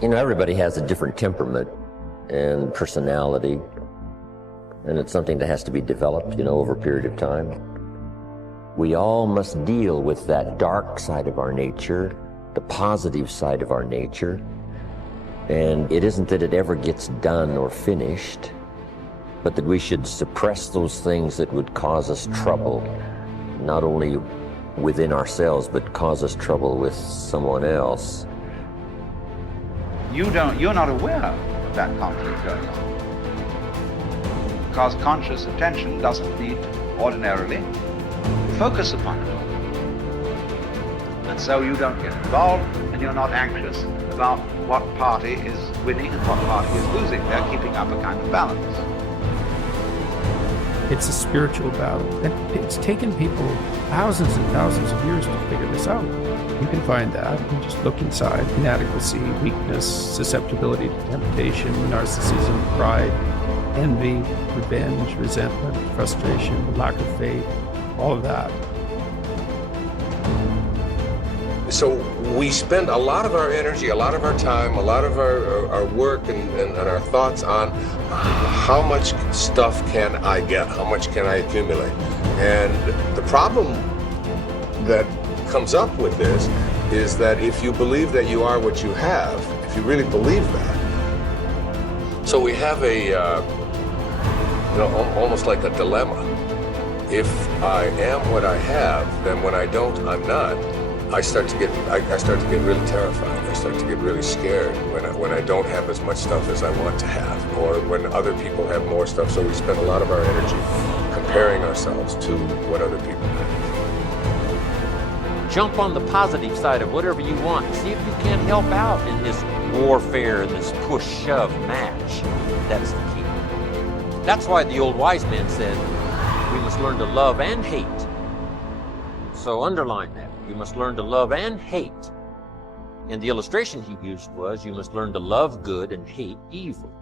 You know, everybody has a different temperament and personality, and it's something that has to be developed, you know, over a period of time. We all must deal with that dark side of our nature, the positive side of our nature, and it isn't that it ever gets done or finished, but that we should suppress those things that would cause us trouble, not only within ourselves, but cause us trouble with someone else. You're not aware of that conflict going on, because conscious attention doesn't need ordinarily to focus upon it. And so you don't get involved, and you're not anxious about what party is winning and what party is losing. They're keeping up a kind of balance. It's a spiritual battle, and it's taken people thousands and thousands of years to figure this out. You can find that and just look inside. Inadequacy, weakness, susceptibility to temptation, narcissism, pride, envy, revenge, resentment, frustration, lack of faith, all of that. So we spend a lot of our energy, a lot of our time, a lot of our work and our thoughts on how much stuff can I get, how much can I accumulate. And the problem that comes up with this is that if you believe that you are what you have, if you really believe that, so we have a, almost like a dilemma. If I am what I have, then when I don't, I'm not. I start to get really terrified. I start to get really scared when I don't have as much stuff as I want to have, or when other people have more stuff. So we spend a lot of our energy comparing ourselves to what other people have. Jump on the positive side of whatever you want. See if you can't help out in this warfare, in this push-shove match. That's the key. That's why the old wise man said, we must learn to love and hate. So underline that. You must learn to love and hate. And the illustration he used was, you must learn to love good and hate evil.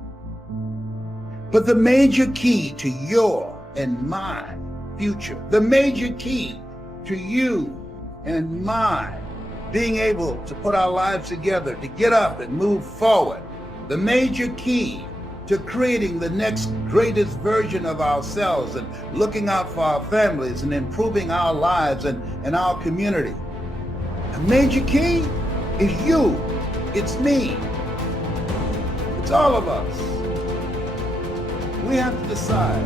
But the major key to your and my future, the major key to you and mine being able to put our lives together, to get up and move forward, the major key to creating the next greatest version of ourselves and looking out for our families and improving our lives and our community. The major key is you. It's me. It's all of us. We have to decide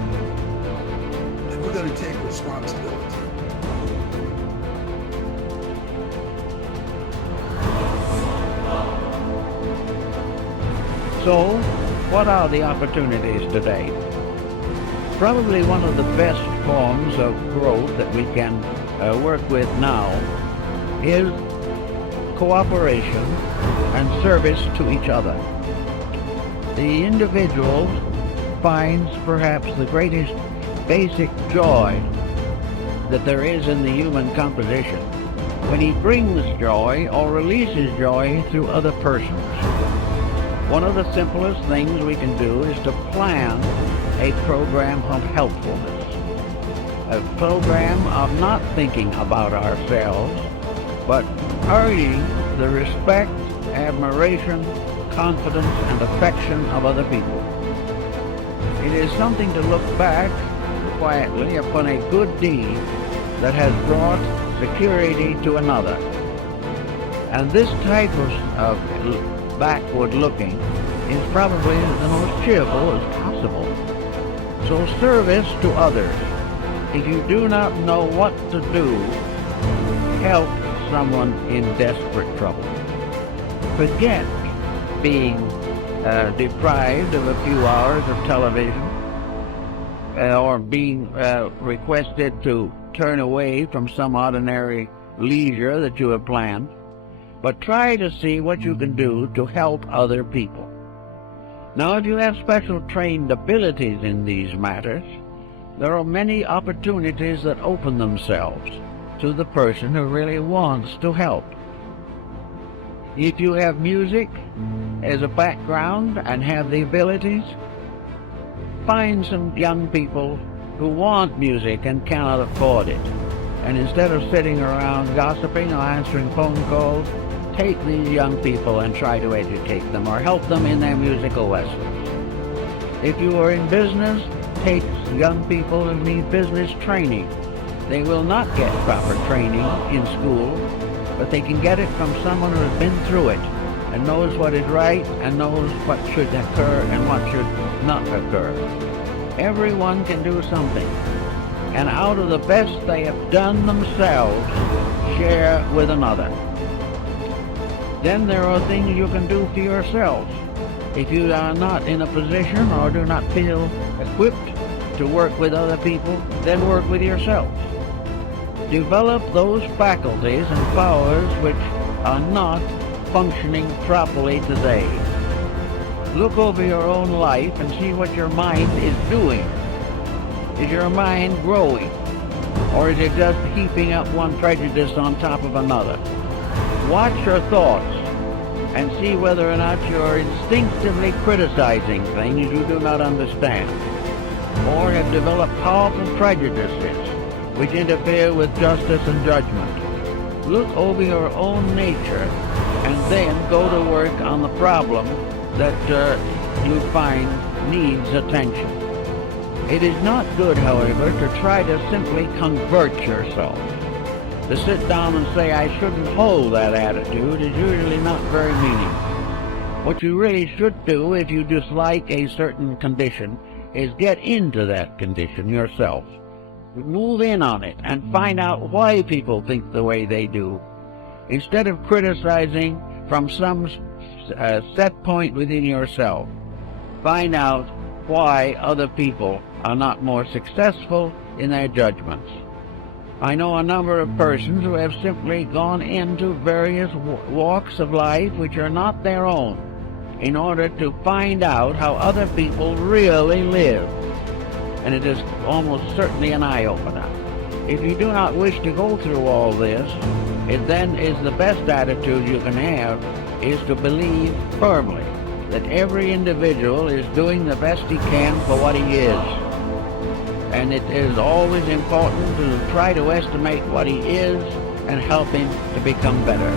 that we're going to take responsibility. So, what are the opportunities today? Probably one of the best forms of growth that we can work with now is cooperation and service to each other. The individual finds perhaps the greatest basic joy that there is in the human composition when he brings joy or releases joy through other persons. One of the simplest things we can do is to plan a program of helpfulness, a program of not thinking about ourselves, but earning the respect, admiration, confidence, and affection of other people. It is something to look back quietly upon a good deed that has brought security to another. And this type of backward looking is probably the most cheerful as possible. So service to others. If you do not know what to do, help someone in desperate trouble. Forget being deprived of a few hours of television or being requested to turn away from some ordinary leisure that you have planned. But try to see what you can do to help other people. Now, if you have special trained abilities in these matters, there are many opportunities that open themselves to the person who really wants to help. If you have music as a background and have the abilities, find some young people who want music and cannot afford it. And instead of sitting around gossiping or answering phone calls, take these young people and try to educate them or help them in their musical lessons. If you are in business, take young people who need business training. They will not get proper training in school, but they can get it from someone who has been through it and knows what is right and knows what should occur and what should not occur. Everyone can do something, and out of the best they have done themselves, share with another. Then there are things you can do for yourselves. If you are not in a position or do not feel equipped to work with other people, then work with yourselves. Develop those faculties and powers which are not functioning properly today. Look over your own life and see what your mind is doing. Is your mind growing? Or is it just heaping up one prejudice on top of another? Watch your thoughts and see whether or not you're instinctively criticizing things you do not understand, or have developed powerful prejudices which interfere with justice and judgment. Look over your own nature and then go to work on the problem that you find needs attention. It is not good, however, to try to simply convert yourself. To sit down and say, I shouldn't hold that attitude, is usually not very meaningful. What you really should do if you dislike a certain condition is get into that condition yourself. Move in on it and find out why people think the way they do. Instead of criticizing from some set point within yourself, find out why other people are not more successful in their judgments. I know a number of persons who have simply gone into various walks of life which are not their own in order to find out how other people really live. And it is almost certainly an eye-opener. If you do not wish to go through all this, it then is the best attitude you can have is to believe firmly that every individual is doing the best he can for what he is. And it is always important to try to estimate what he is and help him to become better.